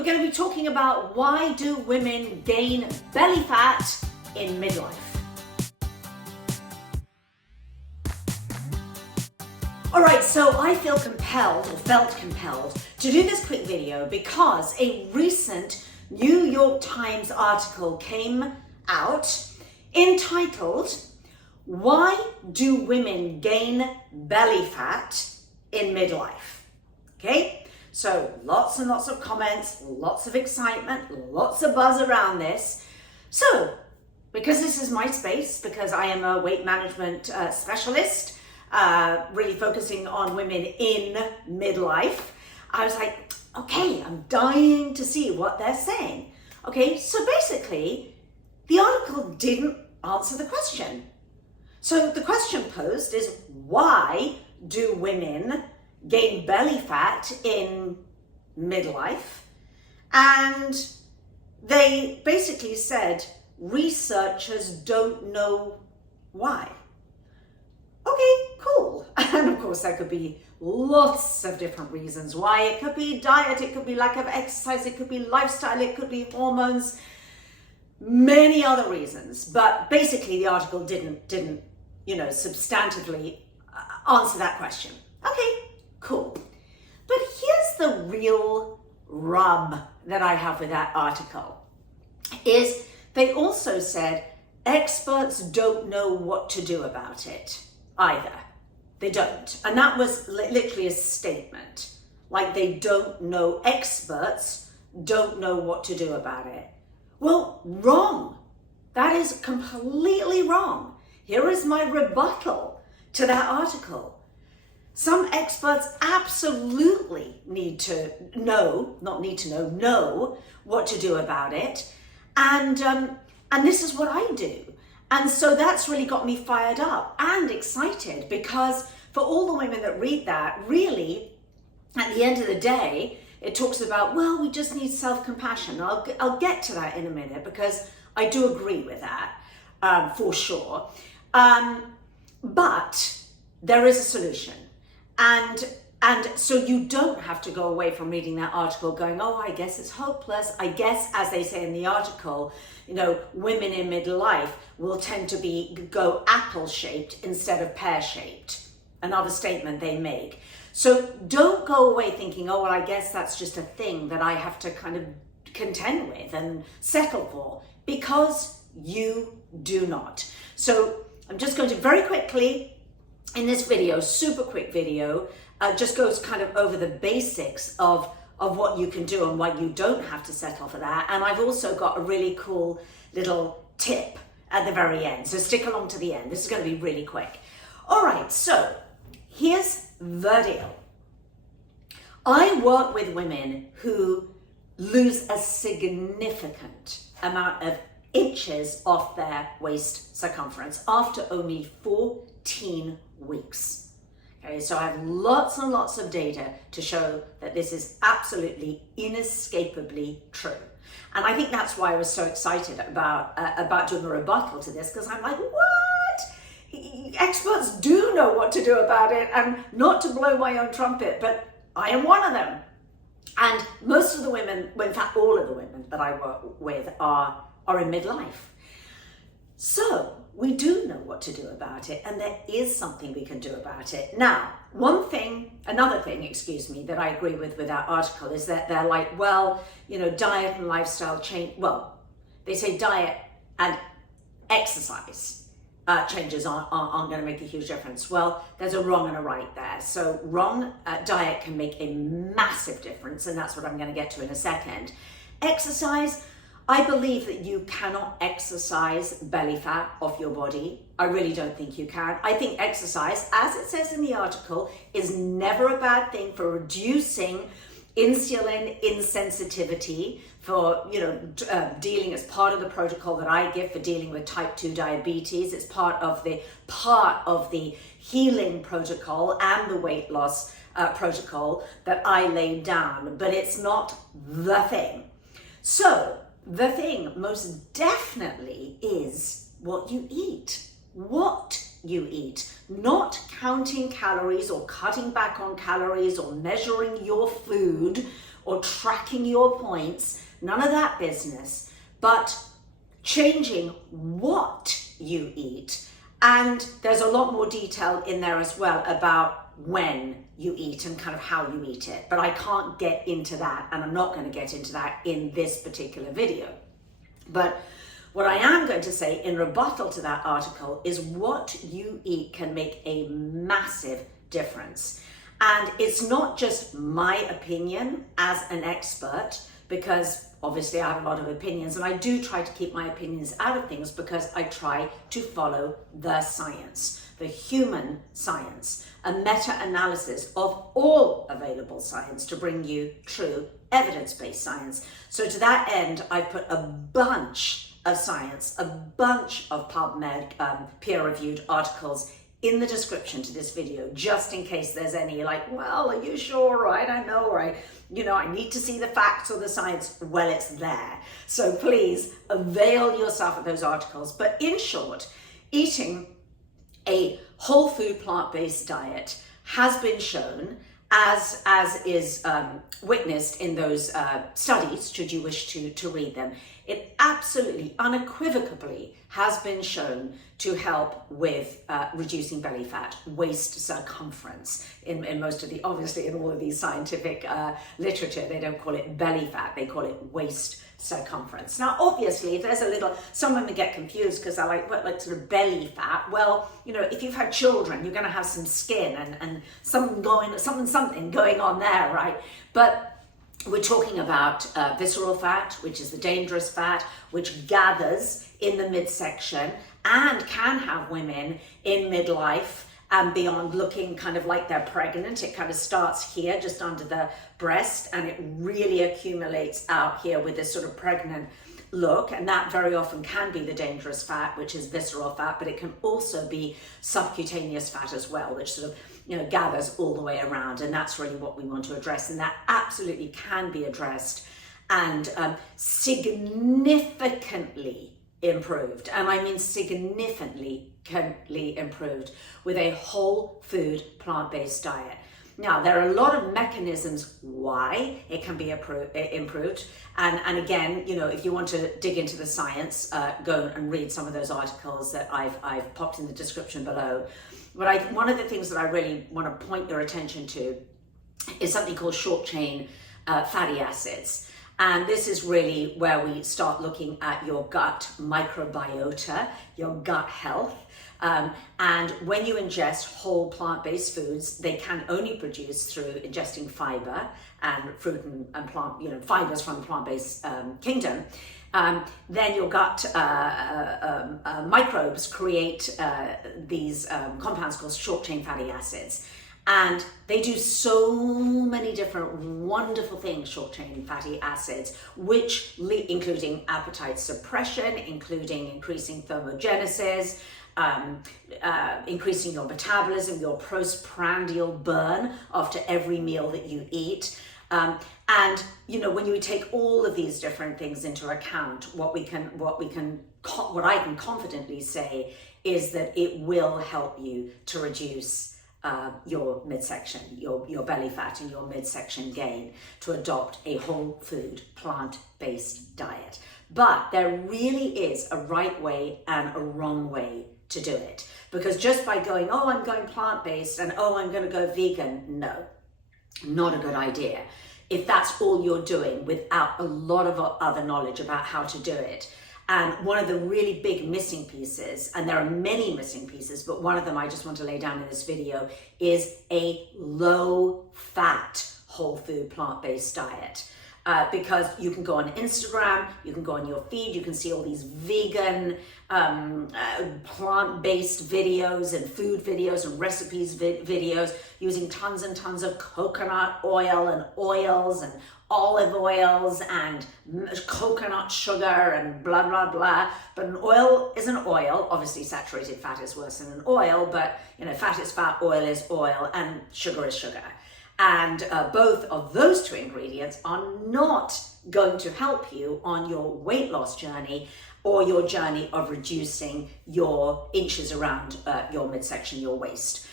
we're going to be talking about why do women gain belly fat in midlife. Alright, so I felt compelled to do this quick video because a recent New York Times article came out entitled, "Why Do Women Gain Belly Fat in Midlife?" Okay, so lots and lots of comments, lots of excitement, lots of buzz around this. So, because this is my space, because I am a weight management specialist, really focusing on women in midlife, I was like, okay, I'm dying to see what they're saying. Okay, so basically, the article didn't answer the question. So the question posed is, why do women gain belly fat in midlife? And they basically said, researchers don't know why. Okay, cool. And of course, there could be lots of different reasons why. It could be diet, it could be lack of exercise, it could be lifestyle, it could be hormones, many other reasons. But basically, the article didn't substantively answer that question. Okay, cool. But here's the real rub that I have with that article, is they also said experts don't know what to do about it either. They don't. And that was literally a statement. Like they don't know, experts don't know what to do about it. Well, wrong. That is completely wrong. Here is my rebuttal to that article. Some experts absolutely know what to do about it. And this is what I do. And so that's really got me fired up and excited, because for all the women that read that, really, at the end of the day, it talks about, well, we just need self-compassion. I'll get to that in a minute, because I do agree with that, for sure. But there is a solution. And so you don't have to go away from reading that article going, oh, I guess it's hopeless. I guess, as they say in the article, women in midlife will tend to go apple-shaped instead of pear-shaped. Another statement they make. So don't go away thinking, oh, well, I guess that's just a thing that I have to kind of contend with and settle for, because you do not. So I'm just going to very quickly, in this video, super quick video, just goes kind of over the basics of what you can do and why you don't have to settle for that. And I've also got a really cool little tip at the very end. So stick along to the end. This is going to be really quick. All right, so here's the deal. I work with women who lose a significant amount of inches off their waist circumference after only 14 weeks. Okay, so I have lots and lots of data to show that this is absolutely inescapably true. And I think that's why I was so excited about doing a rebuttal to this, because I'm like, what? Experts do know what to do about it, and not to blow my own trumpet, but I am one of them. And most of the women, well, in fact, all of the women that I work with are in midlife. So we do know what to do about it, and there is something we can do about it. Now, another thing, that I agree with that article is that they're like, well, diet and lifestyle change. Well, they say diet and exercise changes aren't going to make a huge difference. Well, there's a wrong and a right there. So wrong diet can make a massive difference, and that's what I'm going to get to in a second. Exercise, I believe that you cannot exercise belly fat off your body. I really don't think you can. I think exercise, as it says in the article, is never a bad thing for reducing insulin insensitivity, for dealing as part of the protocol that I give for dealing with type 2 diabetes. It's part of the healing protocol and the weight loss protocol that I laid down, but it's not the thing. So the thing most definitely is what you eat. What you eat, not counting calories or cutting back on calories or measuring your food or tracking your points, none of that business, but changing what you eat. And there's a lot more detail in there as well about when you eat and kind of how you eat it. But I can't get into that, and I'm not going to get into that in this particular video. But what I am going to say in rebuttal to that article is what you eat can make a massive difference. And it's not just my opinion as an expert, because obviously I have a lot of opinions, and I do try to keep my opinions out of things because I try to follow the science, the human science, a meta-analysis of all available science to bring you true evidence-based science. So to that end, I put a bunch of science, a bunch of PubMed peer-reviewed articles in the description to this video, just in case there's any like, well, are you sure, right? I know, right? You know, I need to see the facts or the science. Well, it's there. So please avail yourself of those articles. But in short, eating a whole food plant-based diet has been shown, as is witnessed in those studies, should you wish to read them. It absolutely, unequivocally has been shown to help with reducing belly fat, waist circumference. In most of the, obviously in all of these scientific literature, they don't call it belly fat, they call it waist circumference. Now, obviously, if there's a little, some women get confused because they're like, what, like sort of belly fat? Well, you know, if you've had children, you're going to have some skin and something going on there, right? But we're talking about visceral fat, which is the dangerous fat, which gathers in the midsection and can have women in midlife and beyond looking kind of like they're pregnant. It kind of starts here, just under the breast, and it really accumulates out here with this sort of pregnant look. And that very often can be the dangerous fat, which is visceral fat, but it can also be subcutaneous fat as well, which sort of, you know, gathers all the way around. And that's really what we want to address. And that absolutely can be addressed and significantly improved. And I mean significantly improved with a whole food plant-based diet. Now, there are a lot of mechanisms why it can be improved. And again, you know, if you want to dig into the science, go and read some of those articles that I've popped in the description below. But one of the things that I really want to point your attention to is something called short chain fatty acids. And this is really where we start looking at your gut microbiota, your gut health. And when you ingest whole plant-based foods, they can only produce through ingesting fiber and fruit and plant, you know, fibers from the plant-based kingdom. Then your gut microbes create these compounds called short-chain fatty acids. And they do so many different wonderful things, short-chain fatty acids, which including appetite suppression, including increasing thermogenesis, increasing your metabolism, your postprandial burn after every meal that you eat. And you know, when you take all of these different things into account, what I can confidently say is that it will help you to reduce your midsection, your belly fat and your midsection gain, to adopt a whole food plant-based diet. But there really is a right way and a wrong way to do it, because just by going, oh, I'm going plant-based and oh, I'm going to go vegan, no, not a good idea. If that's all you're doing without a lot of other knowledge about how to do it. And one of the really big missing pieces, and there are many missing pieces, but one of them I just want to lay down in this video, is a low-fat whole food plant-based diet. Because you can go on Instagram, you can go on your feed, you can see all these vegan, plant-based videos and food videos and recipes videos using tons and tons of coconut oil and oils and olive oils and coconut sugar and blah, blah, blah. But an oil is an oil. Obviously, saturated fat is worse than an oil, but you know, fat is fat, oil is oil, and sugar is sugar. And both of those two ingredients are not going to help you on your weight loss journey or your journey of reducing your inches around your midsection, your waist.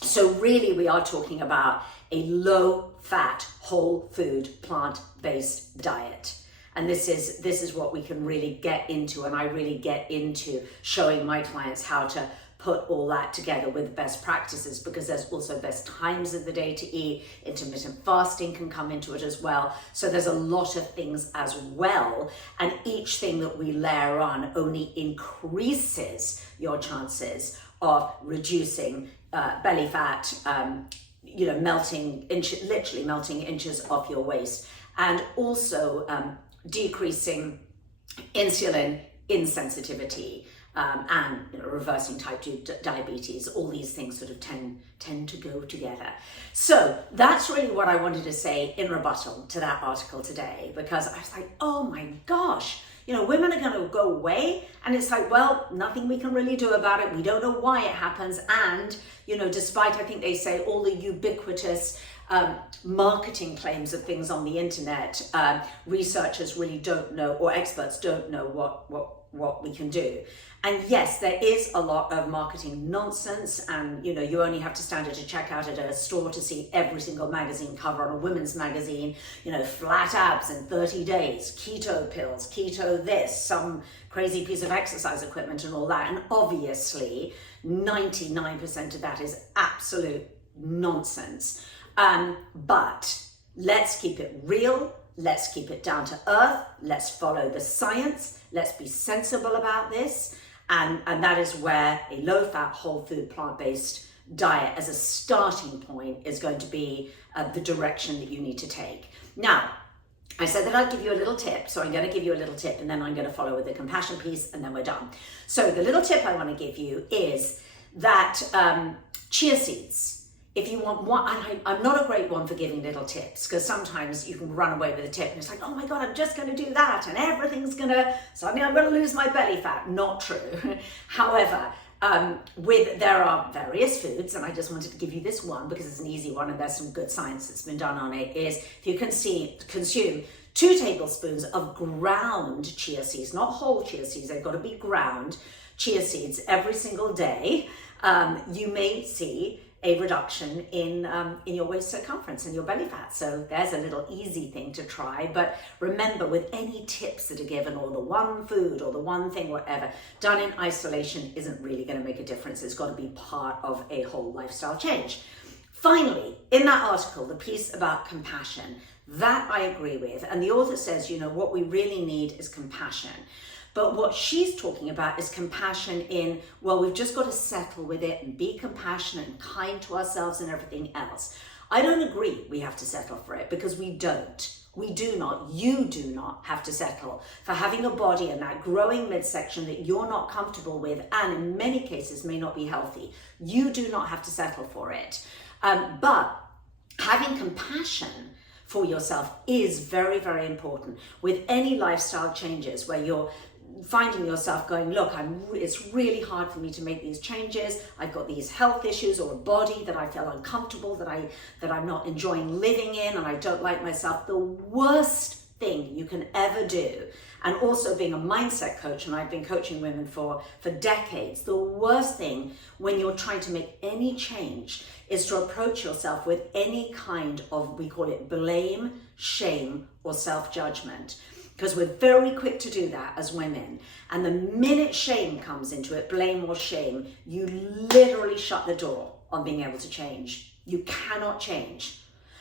So really we are talking about a low-fat, whole food, plant-based diet. And this is what we can really get into, and I really get into showing my clients how to put all that together with best practices, because there's also best times of the day to eat. Intermittent fasting can come into it as well. So there's a lot of things as well. And each thing that we layer on only increases your chances of reducing belly fat, literally melting inches off your waist, and also decreasing insulin insensitivity, and reversing type 2 diabetes. All these things sort of tend to go together. So that's really what I wanted to say in rebuttal to that article today, because I was like, oh my gosh, women are going to go away, and it's like, well, nothing we can really do about it. We don't know why it happens. And despite, I think they say, all the ubiquitous marketing claims of things on the internet, researchers really don't know, or experts don't know what we can do. And yes, there is a lot of marketing nonsense, and you only have to stand at a checkout at a store to see every single magazine cover on a women's magazine, flat abs in 30 days, keto pills, keto this, some crazy piece of exercise equipment and all that. And obviously 99% of that is absolute nonsense. But let's keep it real. Let's keep it down to earth. Let's follow the science. Let's be sensible about this. And that is where a low-fat, whole food, plant-based diet as a starting point is going to be the direction that you need to take. Now, I said that I'd give you a little tip, so I'm going to give you a little tip, and then I'm going to follow with the compassion piece, and then we're done. So the little tip I want to give you is that chia seeds. If you want one, I'm not a great one for giving little tips, because sometimes you can run away with a tip and it's like, oh my God, I'm just going to do that and everything's suddenly I'm going to lose my belly fat. Not true. However, there are various foods, and I just wanted to give you this one because it's an easy one and there's some good science that's been done on it, is if you consume 2 tablespoons of ground chia seeds, not whole chia seeds, they've got to be ground chia seeds every single day, you may see a reduction in your waist circumference and your belly fat. So there's a little easy thing to try. But remember, with any tips that are given, or the one food or the one thing, whatever, done in isolation isn't really going to make a difference. It's got to be part of a whole lifestyle change. Finally, in that article, the piece about compassion, that I agree with. And the author says, what we really need is compassion. But what she's talking about is compassion in, well, we've just got to settle with it and be compassionate and kind to ourselves and everything else. I don't agree we have to settle for it, because we don't. We do not. You do not have to settle for having a body and that growing midsection that you're not comfortable with, and in many cases may not be healthy. You do not have to settle for it. But having compassion for yourself is very, very important with any lifestyle changes where you're finding yourself going, look, it's really hard for me to make these changes. I've got these health issues, or a body that I feel uncomfortable, that I'm not enjoying living in, and I don't like myself. The worst thing you can ever do, and also being a mindset coach, and I've been coaching women for decades, the worst thing when you're trying to make any change is to approach yourself with any kind of, we call it blame, shame, or self-judgment. Because we're very quick to do that as women. And the minute shame comes into it, blame or shame, you literally shut the door on being able to change. You cannot change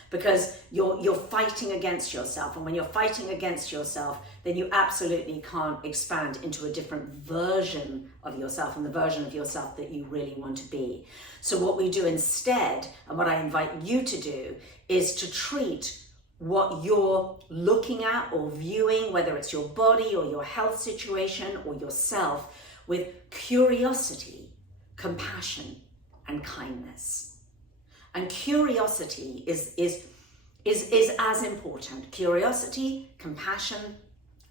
because you're fighting against yourself. And when you're fighting against yourself, then you absolutely can't expand into a different version of yourself, and the version of yourself that you really want to be. So what we do instead, and what I invite you to do, is to treat what you're looking at or viewing, whether it's your body or your health situation or yourself, with curiosity, compassion, and kindness. And curiosity is as important. Curiosity, compassion,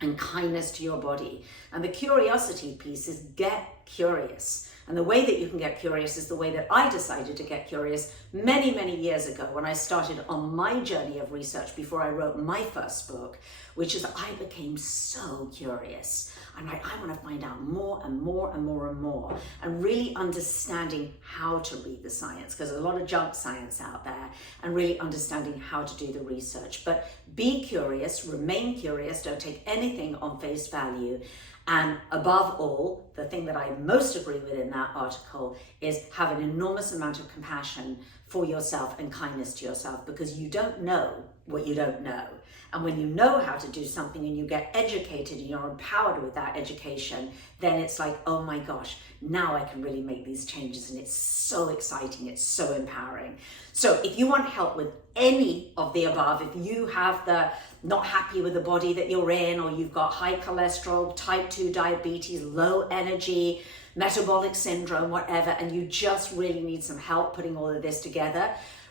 and kindness to your body. And the curiosity piece is get curious. And the way that you can get curious is the way that I decided to get curious many, many years ago when I started on my journey of research before I wrote my first book, which is I became so curious. And I want to find out more and more and more and more, and really understanding how to read the science, because there's a lot of junk science out there, and really understanding how to do the research. But be curious, remain curious, don't take anything on face value. And above all, the thing that I most agree with in that article is have an enormous amount of compassion for yourself and kindness to yourself, because you don't know what you don't know. And when you know how to do something and you get educated and you're empowered with that education, then it's like, oh my gosh, now I can really make these changes. And it's so exciting. It's so empowering. So if you want help with any of the above, if you have the not happy with the body that you're in, or you've got high cholesterol, type 2 diabetes, low energy, metabolic syndrome, whatever, and you just really need some help putting all of this together,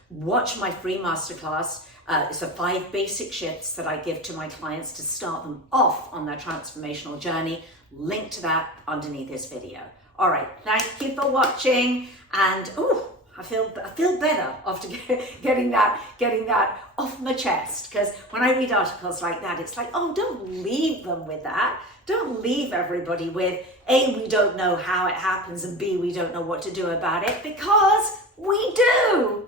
watch my free masterclass. It's the 5 basic shifts that I give to my clients to start them off on their transformational journey. Link to that underneath this video. All right, thank you for watching. And I feel better after getting that off my chest. Because when I read articles like that, it's like, oh, don't leave them with that. Don't leave everybody with A, we don't know how it happens, and B, we don't know what to do about it, because we do.